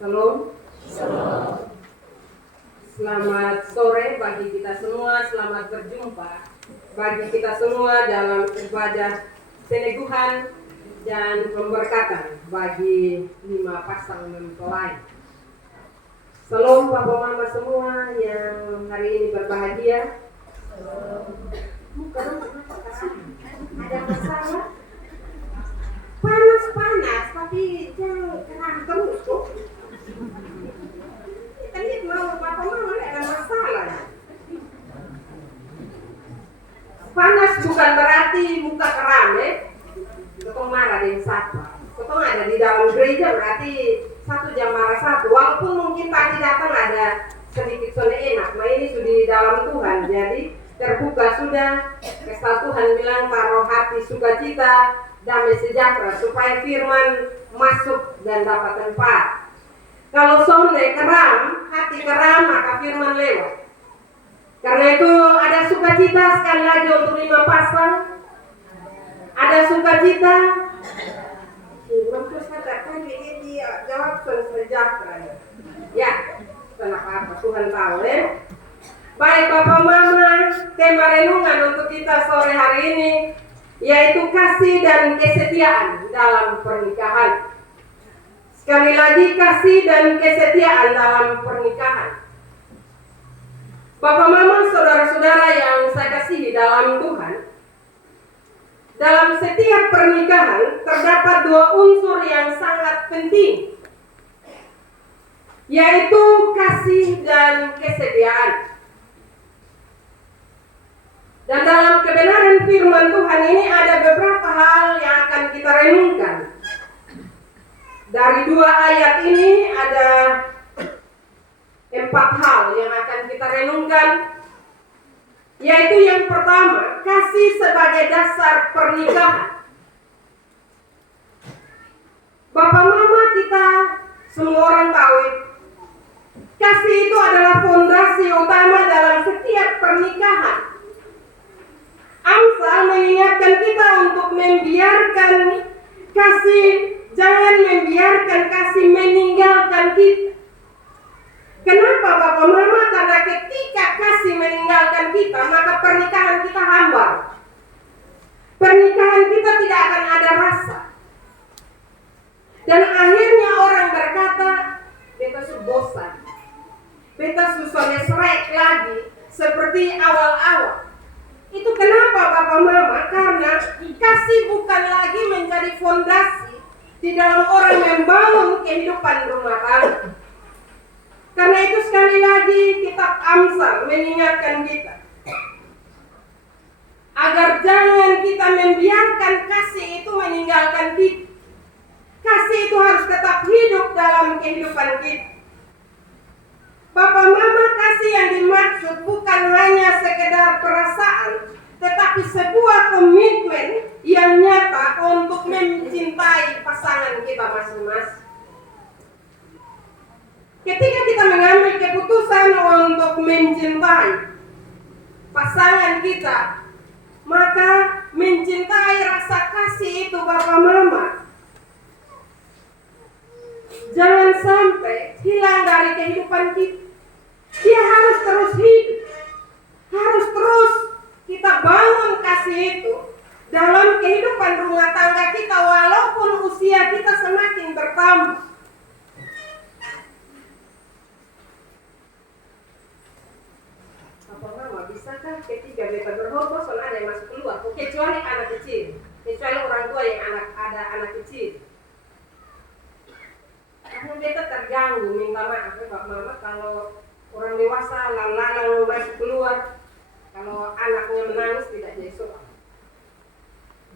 Shalom. Selamat sore bagi kita semua, selamat berjumpa bagi kita semua dalam ibadah peneguhan dan pemberkatan bagi 5 pasang mempelai. Shalom Bapak Mama semua yang hari ini berbahagia. Muka dong kenapa kasih? Ada masalah? Panas, tapi jangan keram terus kok. Kita lihat mau Bapak Mama tidak ada masalah. Panas bukan berarti muka keram ya. Kita marah dengan siapa? Kita ada di dalam gereja berarti 1 jam marah 1. Walaupun mungkin tadi datang ada sedikit sone enak. Nah ini sudah di dalam Tuhan. Jadi terbuka sudah. Pesta Tuhan bilang taruh hati sukacita, damai sejahtera supaya firman masuk dan dapat tempat. Kalau sonde keram, hati keram, maka firman lewat. Karena itu ada sukacita sekali lagi untuk 5 pasang. Ada sukacita. Firman terus katakan ini dia jawab sejahtera. Ya, kenapa Tuhan tahu ya. Baik Bapak Mama, tema renungan untuk kita sore hari ini yaitu kasih dan kesetiaan dalam pernikahan. Sekali lagi, kasih dan kesetiaan dalam pernikahan. Bapak Mama, saudara-saudara yang saya kasihi dalam Tuhan, dalam setiap pernikahan terdapat 2 unsur yang sangat penting, yaitu kasih dan kesetiaan. Dan dalam kebenaran firman Tuhan ini ada beberapa hal yang akan kita renungkan. Dari 2 ayat ini ada 4 hal yang akan kita renungkan. Yaitu yang pertama, kasih sebagai dasar pernikahan. Bapak Mama kita semua orang tahu, kasih itu adalah fondasi utama dalam setiap pernikahan. Amsal mengingatkan kita untuk membiarkan kasih, jangan membiarkan kasih meninggalkan kita. Kenapa Bapak Mama? Karena ketika kasih meninggalkan kita, maka pernikahan kita hambar. Pernikahan kita tidak akan ada rasa. Dan akhirnya orang berkata, beta sudah bosan. Beta sudah serek lagi seperti awal-awal. Itu kenapa Bapak Mama? Karena kasih bukan lagi menjadi fondasi di dalam orang membangun kehidupan rumah tangga. Karena itu sekali lagi kitab Amsal mengingatkan kita agar jangan kita membiarkan kasih itu meninggalkan kita. Kasih itu harus tetap hidup dalam kehidupan kita. Bapak Mama, kasih yang dimaksud bukan hanya sekedar perasaan, tetapi sebuah komitmen yang nyata untuk mencintai pasangan kita masing-masing. Ketika kita mengambil keputusan untuk mencintai pasangan kita, maka mencintai rasa kasih itu Bapak Mama jangan sampai hilang dari kehidupan kita. Dia harus terus hidup. Harus terus kita bangun kasih itu dalam kehidupan rumah tangga kita walaupun usia kita semakin bertambah. Bapak Mama, bisakah ketika beta berhubung soalnya ada yang masuk keluar? Kecuali anak kecil, kecuali orang tua yang ada anak kecil. Karena beta terganggu, minta maaf ya Bapak Mama kalau orang dewasa lalang masuk keluar, kalau anaknya menangis tidak jadi soal.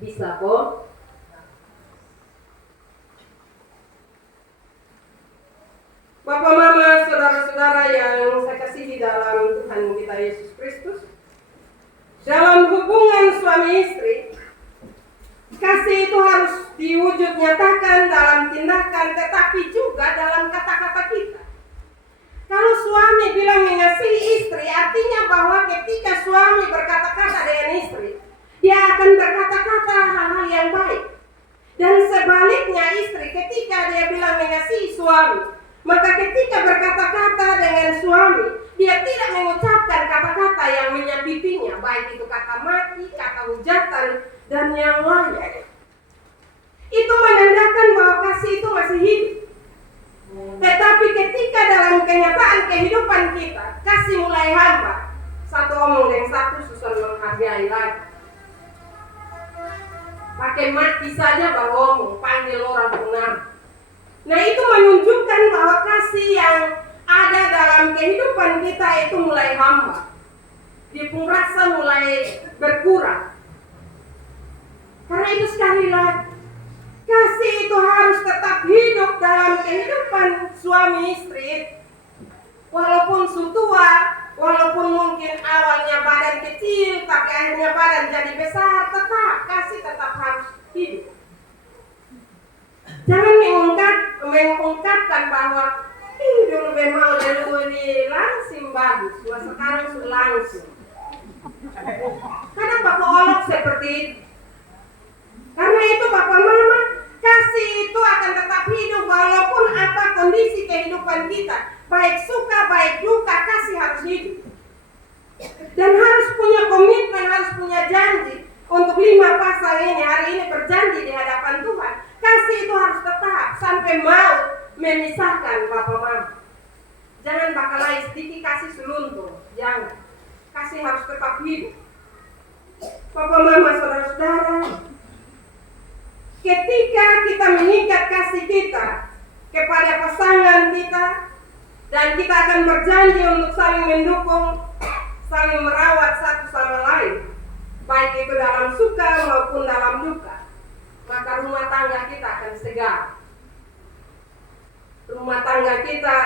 Bisa kok. Bapak Mama, saudara-saudara yang saya kasihi dalam Tuhan kita Yesus Kristus, dalam hubungan suami istri, kasih itu harus diwujud nyatakan dalam tindakan, tetapi juga dalam kata-kata kita. Kalau suami bilang mengasihi istri, artinya bahwa ketika suami berkata-kata dengan istri, dia akan berkata-kata hal-hal yang baik. Dan sebaliknya istri ketika dia bilang mengasihi suami, Maka ketika berkata-kata dengan suami, dia tidak mengucapkan kata-kata yang menyakitinya, baik itu kata maki, kata hujatan, dan yang lain. Itu menandakan bahwa kasih itu masih hidup. Tetapi ketika dalam kenyataan kehidupan kita, kasih mulai hambar, satu omong dengan satu susah menghargai lagi. Pakai mati saja baru omong, panggil orang bernama. Nah itu menunjukkan bahwa kasih yang ada dalam kehidupan kita itu mulai hambar. Dia pun rasa mulai berkurang. Karena itu sekali lagi, kasih itu harus tetap hidup dalam kehidupan suami istri. Walaupun sutua, walaupun mungkin awalnya badan kecil, tapi akhirnya badan jadi besar, kasih tetap harus hidup. Jangan mengungkapkan bahwa dulu memang dulu ini langsing bagus, sekarang sudah langsung. Kenapa kok olok seperti itu? Karena itu Bapak Mama, kasih itu akan tetap hidup walaupun apa kondisi kehidupan kita. Baik suka, baik duka, kasih harus hidup. Dan harus punya komitmen, harus punya janji. Untuk 5 pasal ini, hari ini berjanji di hadapan Tuhan. Kasih itu harus tetap sampai maut memisahkan Bapak Mama. Jangan bakalai sedikit kasih seluntur, jangan. Kasih harus tetap hidup. Bapak Mama, saudara-saudara, ketika kita mengikat kasih kita kepada pasangan kita, dan kita akan berjanji untuk saling mendukung, saling merawat satu sama lain, baik itu dalam suka maupun dalam duka, maka rumah tangga kita akan segar. Rumah tangga kita,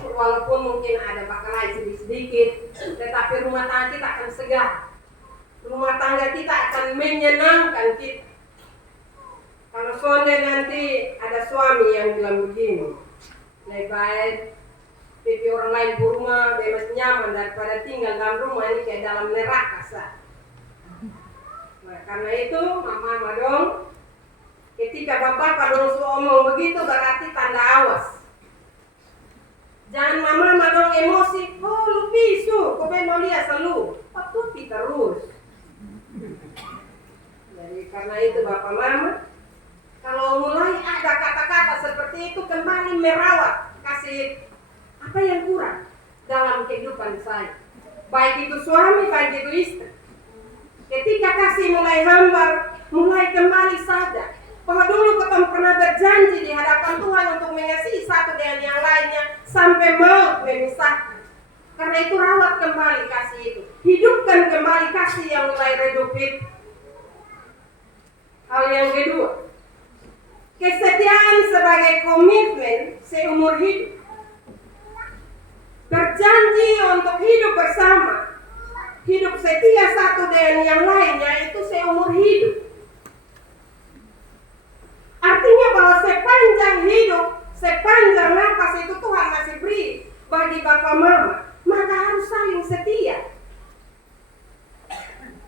walaupun mungkin ada bakalai sedikit, tetapi rumah tangga kita akan segar. Rumah tangga kita akan menyenangkan kita. Kalau sonde nanti ada suami yang bilang begini, lebih baik jadi orang lain di rumah bebas nyaman daripada tinggal dalam rumah ini kayak dalam neraka sah. Nah, karena itu mama dong, ketika bapak dong ngomong begitu berarti tanda awas. Jangan mama dong emosi, oh lu pisu, kau mau lihat selalu, tutupi terus. Jadi karena itu bapak mama, kalau mulai ada kata-kata seperti itu kembali merawat kasih. Apa yang kurang dalam kehidupan saya? Baik itu suami, baik itu istri. Ketika kasih mulai hambar, mulai kembali sadar bahwa dulu kita pernah berjanji di hadapan Tuhan untuk mengasihi satu dengan yang lainnya sampai maut memisahkan. Karena itu rawat kembali kasih itu, hidupkan kembali kasih yang mulai redup itu. Hal yang kedua, kesetiaan sebagai komitmen seumur hidup. Berjanji untuk hidup bersama, hidup setia satu dengan yang lainnya itu seumur hidup. Artinya bahwa sepanjang hidup, sepanjang nafas itu Tuhan masih beri bagi Bapak Mama, maka harus saling setia.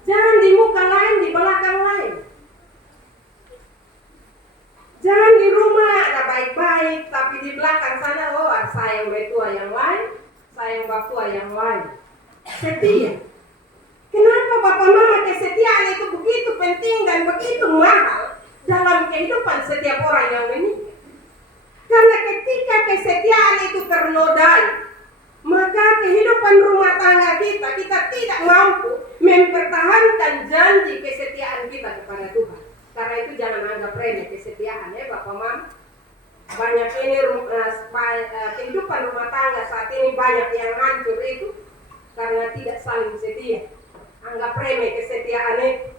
Jangan di muka lain, di belakang lain. Jangan di rumah ada baik-baik, tapi di belakang sana ada sayang betua yang lain, sayang batua yang lain. Setia. Kenapa Bapak Mama kesetiaan itu begitu penting dan begitu mahal dalam kehidupan setiap orang yang menikah? Karena ketika kesetiaan itu ternodai, maka kehidupan rumah tangga kita tidak mampu mempertahankan janji kesetiaan kita kepada Tuhan. Karena itu jangan anggap remeh kesetiaan ya Bapak Mama. Banyak ini kehidupan rumah tangga saat ini banyak yang hancur itu karena tidak saling setia. Anggap remeh kesetiaan itu.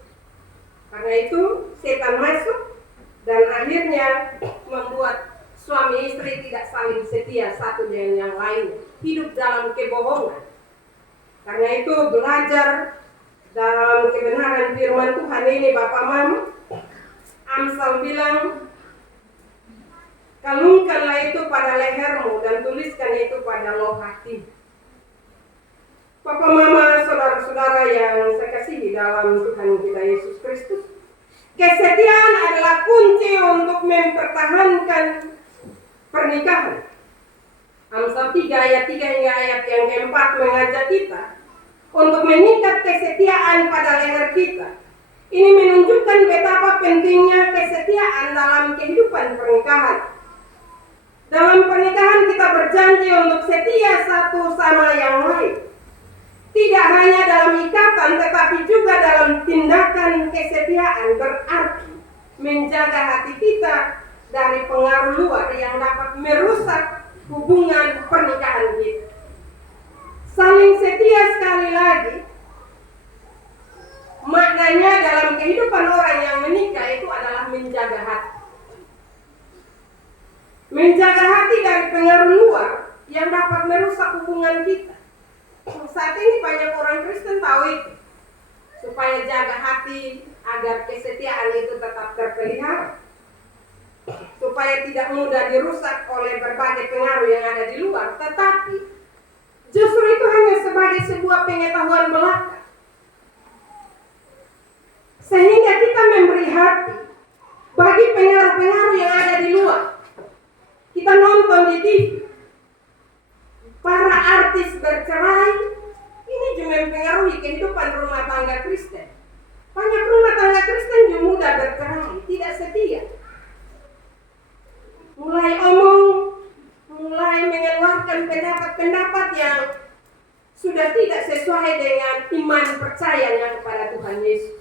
Karena itu setan masuk dan akhirnya membuat suami istri tidak saling setia satu dengan yang lain. Hidup dalam kebohongan. Karena itu belajar dalam kebenaran firman Tuhan ini Bapak Mama. Amsal bilang, kalungkanlah itu pada lehermu dan tuliskan itu pada loh hati. Bapak Mama, saudara-saudara yang saya kasihi dalam Tuhan kita Yesus Kristus, kesetiaan adalah kunci untuk mempertahankan pernikahan. Amsal 3 ayat 3 hingga ayat yang keempat mengajak kita untuk mengikat kesetiaan pada leher kita. Ini menunjukkan betapa pentingnya kesetiaan dalam kehidupan pernikahan. Dalam pernikahan kita berjanji untuk setia satu sama yang lain. Tidak hanya dalam ikatan tetapi juga dalam tindakan. Kesetiaan berarti menjaga hati kita dari pengaruh luar yang dapat merusak hubungan pernikahan kita. Saling setia sekali lagi maknanya dalam kehidupan orang yang menikah itu adalah menjaga hati. Menjaga hati dari pengaruh luar yang dapat merusak hubungan kita. Saat ini banyak orang Kristen tahu itu. Supaya jaga hati agar kesetiaan itu tetap terpelihara. Supaya tidak mudah dirusak oleh berbagai pengaruh yang ada di luar. Tetapi justru itu hanya sebagai sebuah pengetahuan belaka. Sehingga kita memberi hati bagi pengaruh-pengaruh yang ada di luar. Kita nonton di TV, para artis bercerai, ini juga mempengaruhi kehidupan rumah tangga Kristen. Banyak rumah tangga Kristen juga mudah bercerai, tidak setia. Mulai omong, mulai mengeluarkan pendapat-pendapat yang sudah tidak sesuai dengan iman percayanya kepada Tuhan Yesus.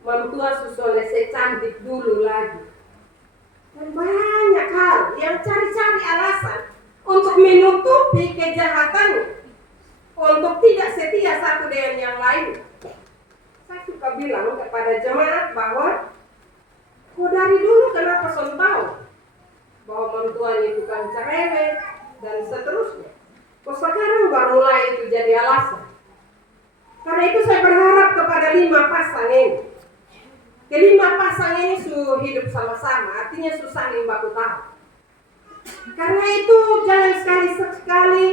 Mertua susunnya secantik dulu lagi. Dan banyak hal yang cari-cari alasan untuk menutupi kejahatannya, untuk tidak setia satu dengan yang lain. Saya suka bilang kepada jemaat bahwa dari dulu kenapa son tahu bahwa mertuanya itu kan cerewet dan seterusnya. Kok sekarang baru mulai itu jadi alasan. Karena itu saya berharap kepada 5 pasang ini. Kelima pasang ini hidup sama-sama, artinya saling baku tahu. Karena itu jangan sekali-sekali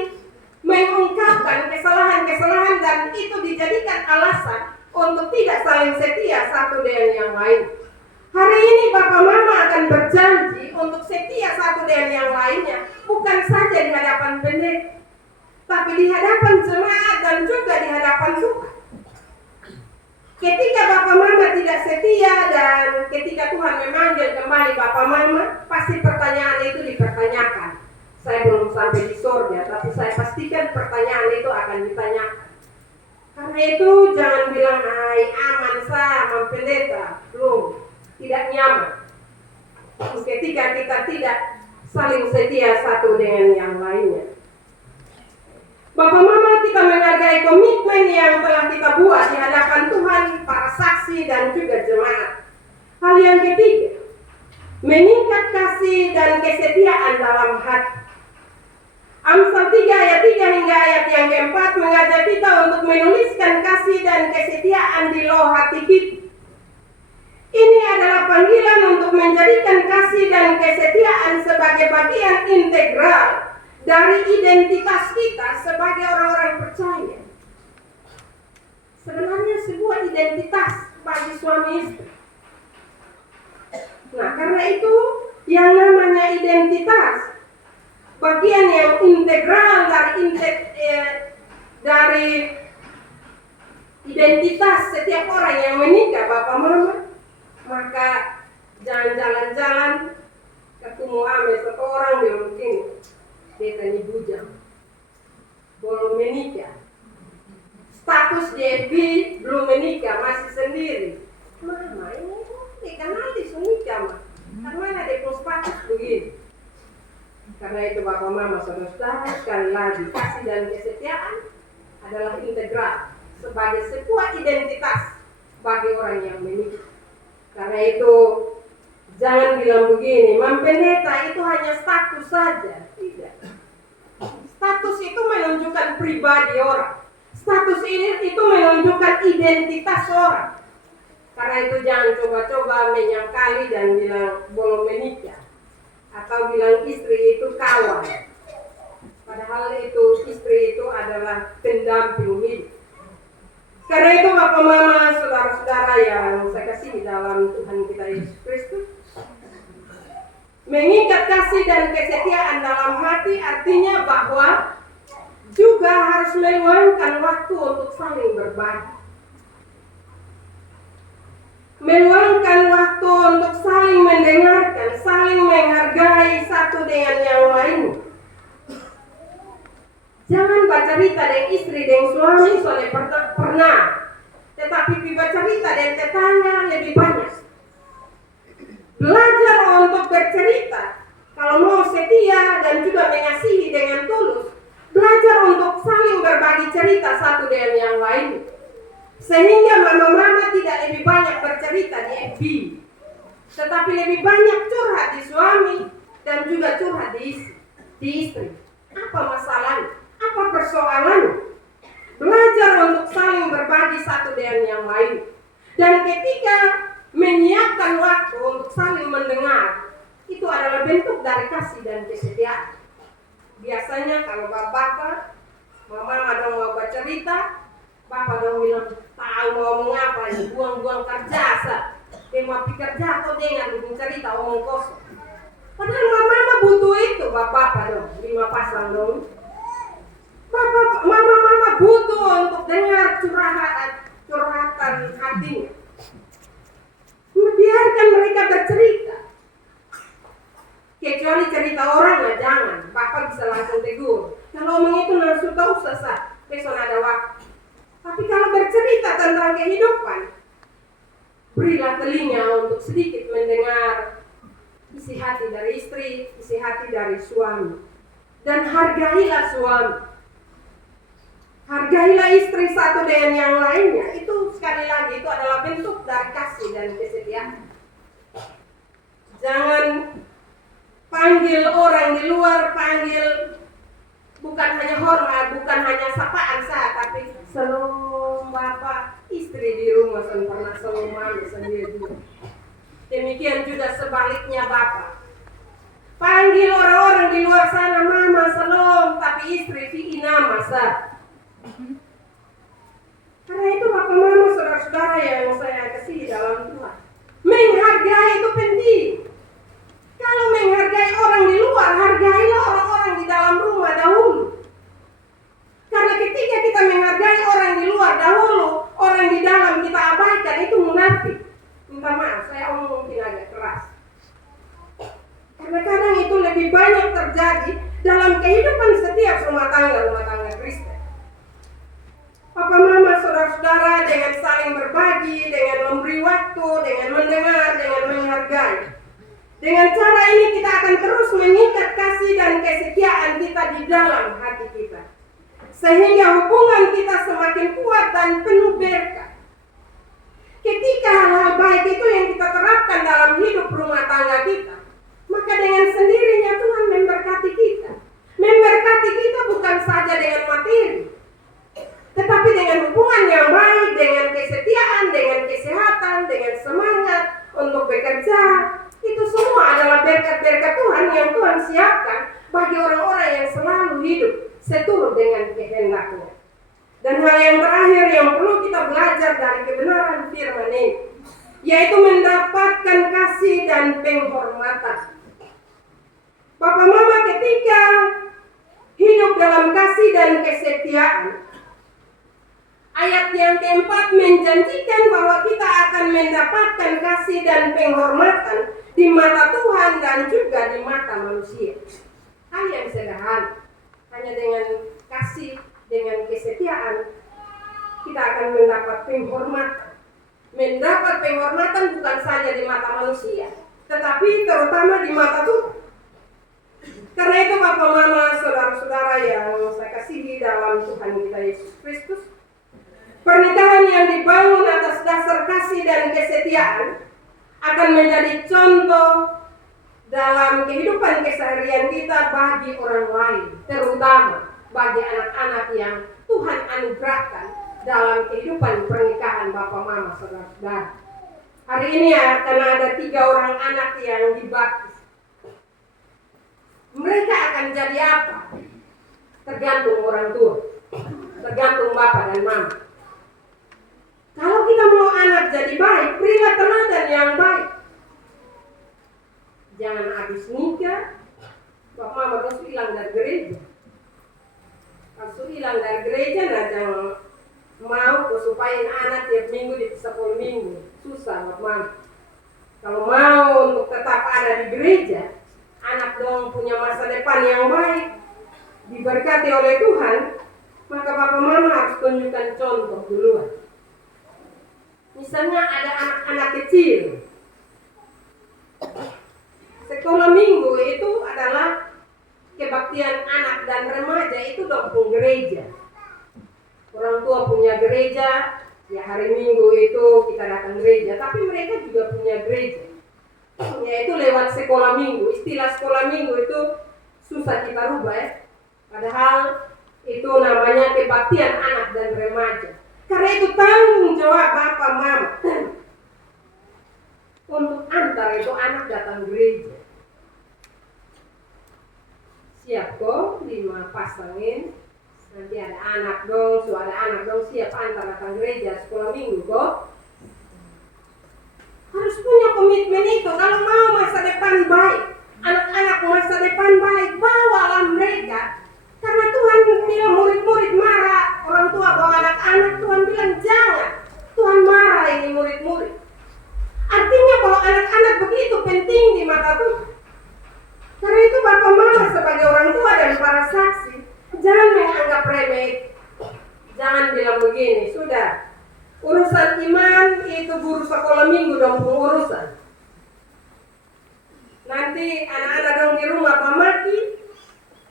mengungkapkan kesalahan-kesalahan dan itu dijadikan alasan untuk tidak saling setia satu dengan yang lain. Hari ini Bapak Mama akan berjanji untuk setia satu dengan yang lainnya, bukan saja di hadapan pendeta, tapi di hadapan jemaat dan juga di hadapan Tuhan. Ketika Bapak Mama tidak setia dan ketika Tuhan memanggil kembali Bapak Mama, pasti pertanyaan itu dipertanyakan. Saya belum sampai di surga, tapi saya pastikan pertanyaan itu akan ditanyakan. Karena itu jangan bilang, hai aman sama pendeta, belum, tidak nyaman. Ketika kita tidak saling setia satu dengan yang lainnya. Bapak Mama, kita menghargai komitmen yang telah kita buat di hadapan Tuhan, para saksi dan juga jemaat. Hal yang ketiga, meningkat kasih dan kesetiaan dalam hati. Amsal 3 ayat 3 hingga ayat yang keempat mengajak kita untuk menuliskan kasih dan kesetiaan di loh hati kita. Ini adalah panggilan untuk menjadikan kasih dan kesetiaan sebagai bagian integral dari identitas kita sebagai orang-orang percaya. Sebenarnya sebuah identitas bagi suami istri. Nah, karena itu yang namanya identitas, bagian yang integral dari identitas setiap orang yang menikah, Bapak Mama. Maka jangan jalan-jalan ketemu ame satu orang bilang begini, beta ini bujang, belum menikah, status di FB belum menikah, masih sendiri. Mama ini dikenal di sunikah mah, karena ada status begini. Karena itu Bapak Mama saudara sekali lagi, kasih dan kesetiaan adalah integral sebagai sebuah identitas bagi orang yang menikah. Karena itu jangan bilang begini, mempendeta itu hanya status saja. Tidak. Status itu menunjukkan pribadi orang. Status ini itu menunjukkan identitas orang. Karena itu jangan coba-coba menyangkali dan bilang belum menikah. Atau bilang istri itu kawan. Padahal itu istri itu adalah pendamping hidup. Karena itu Bapak Mama, saudara-saudara yang saya kasih dalam Tuhan kita Yesus Kristus, Mengikat kasih dan kesetiaan dalam hati artinya bahwa juga harus meluangkan waktu untuk saling berbagi. Meluangkan waktu untuk saling mendengarkan, saling menghargai satu dengan yang lain. Jangan baca cerita dengan istri dengan suami soalnya pernah. Tetapi baca cerita dengan tetangga lebih banyak. Belajar untuk bercerita. Kalau mau setia dan juga mengasihi dengan tulus, belajar untuk saling berbagi cerita satu dengan yang lain. Sehingga mama-mama tidak lebih banyak bercerita di FB, tetapi lebih banyak curhat di suami dan juga curhat di istri. Apa masalahnya? Apa persoalannya? Belajar untuk saling berbagi satu dengan yang lain. Dan ketika menyiapkan waktu untuk saling mendengar, itu adalah bentuk dari kasih dan kesetiaan. Biasanya kalau bapak, mama dong mau bercerita, bapak dong bilang, tahu mau ngomong apa ini, buang-buang kerja sah. Dia mau pikir jatuh dengan bikin cerita omong kosong. Padahal mama butuh itu, bapak dong, 5 pasang dong. Mama butuh untuk dengar curhatan hatinya. Biarkan mereka bercerita. Kecuali cerita orang ya jangan. Bapak bisa langsung tegur. Kalau omong itu langsung tahu sesat. Besok ada waktu. Tapi kalau bercerita tentang kehidupan, berilah telinga untuk sedikit mendengar isi hati dari istri, isi hati dari suami. Dan hargailah suami. Hargailah istri satu dengan yang lainnya. Itu sekali lagi itu adalah bentuk dari kasih dan kesetiaan. Jangan panggil orang di luar, panggil bukan hanya hormat, bukan hanya sapaan saja, tapi shalom bapak, istri di rumah pernah shalom mami sendiri juga. Demikian juga sebaliknya bapak. Panggil orang-orang di luar sana mama shalom, tapi istri fi nama saja. Karena itu bapak mama saudara-saudara yang saya kasih dalam Tuhan, menghargai itu penting. Kalau menghargai orang di luar, hargailah orang-orang di dalam rumah dahulu. Karena ketika kita menghargai orang di luar dahulu, orang di dalam kita abaikan, itu munafik. Minta maaf, saya omong mungkin agak keras. Karena kadang itu lebih banyak terjadi dalam kehidupan setiap rumah tangga Kristen. Papa mama saudara-saudara dengan saling berbagi, dengan memberi waktu, dengan mendengar, dengan menghargai. Dengan cara ini kita akan terus mengikat kasih dan kesetiaan kita di dalam hati kita. Sehingga hubungan kita semakin kuat dan penuh berkat. Ketika hal-hal baik itu yang kita terapkan dalam hidup rumah tangga kita, maka dengan sendirinya Tuhan memberkati kita. Memberkati kita bukan saja dengan materi, tetapi dengan hubungan yang baik, dengan kesetiaan, dengan kesehatan, dengan semangat untuk bekerja. Itu semua adalah berkat-berkat Tuhan yang Tuhan siapkan bagi orang-orang yang selalu hidup seturut dengan kehendaknya. Dan hal yang terakhir yang perlu kita belajar dari kebenaran firman ini, yaitu mendapatkan kasih dan penghormatan. Bapak mama ketika hidup dalam kasih dan kesetiaan, ayat yang keempat menjanjikan bahwa kita akan mendapatkan kasih dan penghormatan di mata Tuhan dan juga di mata manusia. Hal yang sederhana, hanya dengan kasih, dengan kesetiaan, kita akan mendapat penghormatan. Mendapat penghormatan bukan saja di mata manusia, tetapi terutama di mata Tuhan. Karena itu Bapak Mama, saudara-saudara yang saya kasihi dalam Tuhan kita Yesus Kristus, pernikahan yang dibangun atas dasar kasih dan kesetiaan akan menjadi contoh dalam kehidupan keseharian kita bagi orang lain, terutama bagi anak-anak yang Tuhan anugerahkan dalam kehidupan pernikahan Bapak Mama saudara-saudara. Hari ini akan ada 3 orang anak yang dibaptis. Mereka akan jadi apa? Tergantung orang tua, tergantung bapak dan mama. Kalau kita mau anak jadi baik, berilah teladan yang baik. Jangan habis nikah, bapak mama terus hilang dari gereja. Kalau hilang dari gereja, nah jangan mau supaya anak tiap minggu di sekolah minggu, susah bapak mama. Kalau mau untuk tetap ada di gereja, anak dong punya masa depan yang baik, diberkati oleh Tuhan, maka bapak mama harus tunjukkan contoh duluan. Misalnya ada anak-anak kecil, sekolah minggu itu adalah kebaktian anak dan remaja itu dong gereja. Orang tua punya gereja, ya hari Minggu itu kita datang gereja, tapi mereka juga punya gereja, yaitu lewat sekolah minggu. Istilah sekolah minggu itu susah kita rubah ya, padahal itu namanya kebaktian anak dan remaja. Karena itu tanggung jawab bapak mama untuk antar itu anak datang gereja. Siap kok 5 pasangin. Nanti ada anak dong, siap antar datang gereja sekolah minggu kok. Harus punya komitmen itu. Kalau mau masa depan baik, anak-anak masa depan baik, bawalah mereka. Karena Tuhan bilang murid-murid marah, orang tua bawa anak-anak, Tuhan bilang jangan. Tuhan marah ini murid-murid. Artinya bahwa anak-anak begitu penting di mata Tuhan. Karena itu bapak mama sebagai orang tua dan para saksi, jangan menganggap remeh. Jangan bilang begini, sudah urusan iman itu guru sekolah minggu dong urusan. Nanti anak-anak dong di rumah pamaki,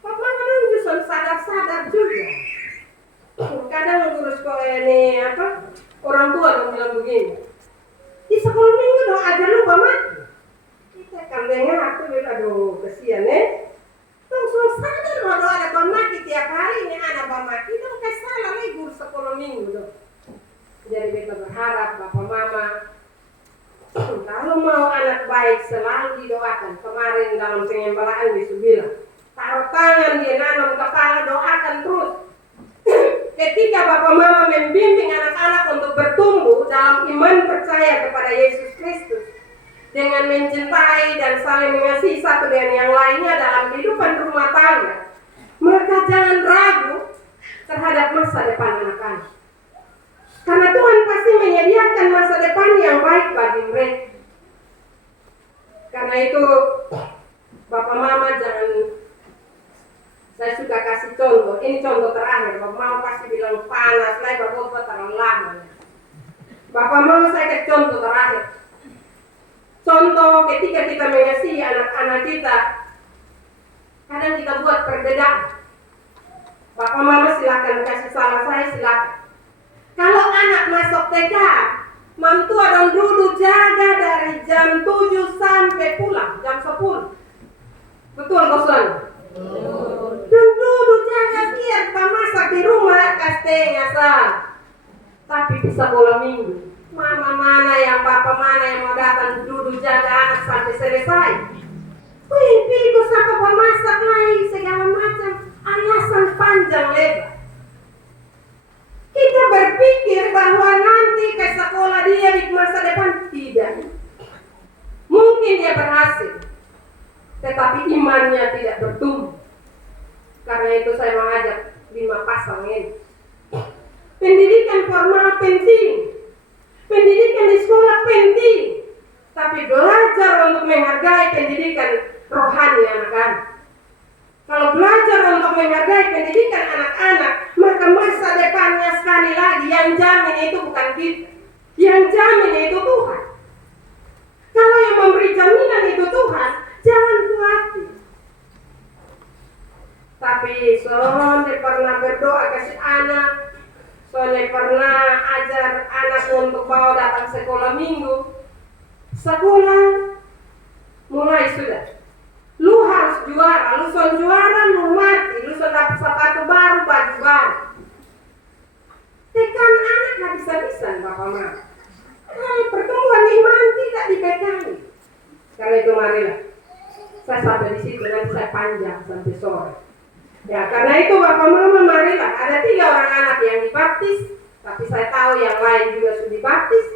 bapak dong justru sadar-sadar juga. Kadang guru sekolah ini orang tua dong bilang begini, di sekolah minggu dong ajar lu pamaki. Kita kan dengar aku bilang aduh kesian langsung sadar bahwa ada pamaki tiap hari ini anak pamaki dong kayak salah lagi guru sekolah minggu dong. Jadi kita berharap bapak mama kalau mau anak baik selalu didoakan. Kemarin dalam pengembalaan Yesus bilang taruh tangan dia nanam kepala doakan terus. Ketika bapak mama membimbing anak-anak untuk bertumbuh dalam iman percaya kepada Yesus Kristus dengan mencintai dan saling mengasihi satu dengan yang lainnya dalam kehidupan rumah tangga, maka jangan ragu terhadap masa depan anak-anak. Karena Tuhan pasti menyediakan masa depan yang baik bagi mereka. Karena itu bapak mama jangan, saya suka kasih contoh, ini contoh terakhir, bapak mama pasti bilang panas lah, bapak terlalu lama. Bapak mama saya kasih contoh terakhir. Contoh ketika kita mengasihi anak-anak kita, kadang kita buat perbedaan. Bapak mama silakan kasih salah saya silakan. Kalau anak masuk TK, mam tua dong duduk jaga dari jam 7 sampai pulang jam 10. Betul kosan? Duduk jaga biar pamasak di rumah kastengnya sah. Tapi bisa bola minggu. Mama mana yang papa mana yang mau datang duduk jaga anak sampai selesai. Wih, pilih kosaka pemasak lagi segala macam alasan panjang lebar. Kita berpikir bahwa nanti ke sekolah dia di masa depan tidak. Mungkin dia berhasil, tetapi imannya tidak bertumbuh. Karena itu saya mengajak 5 pasang ini. Pendidikan formal penting, pendidikan di sekolah penting, tapi belajar untuk menghargai pendidikan rohani anak-anak. Kalau belajar untuk menghargai pendidikan anak-anak, maka masa depannya sekali lagi yang jamin itu bukan kita, yang jamin itu Tuhan. Kalau yang memberi jaminan itu Tuhan, jangan khawatir. Tapi soalnya pernah berdoa kasih anak, soalnya pernah ajar anak untuk bawa datang sekolah minggu. Sekolah mulai sudah. Lu harus juara, lu son juara, lu mati, lu son dapat sepatu baru, baju baru. Tekan anak habis-habisan bapak mama. Pertumbuhan iman tidak dibekali. Karena itu marilah saya sampai di situ, nanti saya panjang sampai sore. Ya karena itu bapak mama marilah ada 3 orang anak yang dibaptis, tapi saya tahu yang lain juga sudah dibaptis.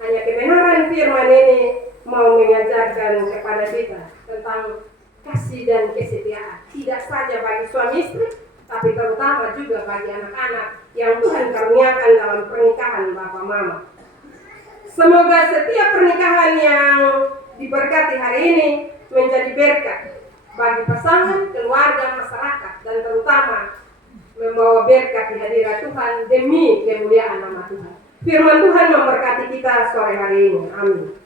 Hanya kebenaran firman ini mau mengajarkan kepada kita tentang kasih dan kesetiaan. Tidak saja bagi suami istri, tapi terutama juga bagi anak-anak yang Tuhan karuniakan dalam pernikahan Bapak Mama. Semoga setiap pernikahan yang diberkati hari ini menjadi berkat bagi pasangan, keluarga, masyarakat, dan terutama membawa berkat di hadirat Tuhan demi kemuliaan nama Tuhan. Firman Tuhan memberkati kita sore hari ini. Amin.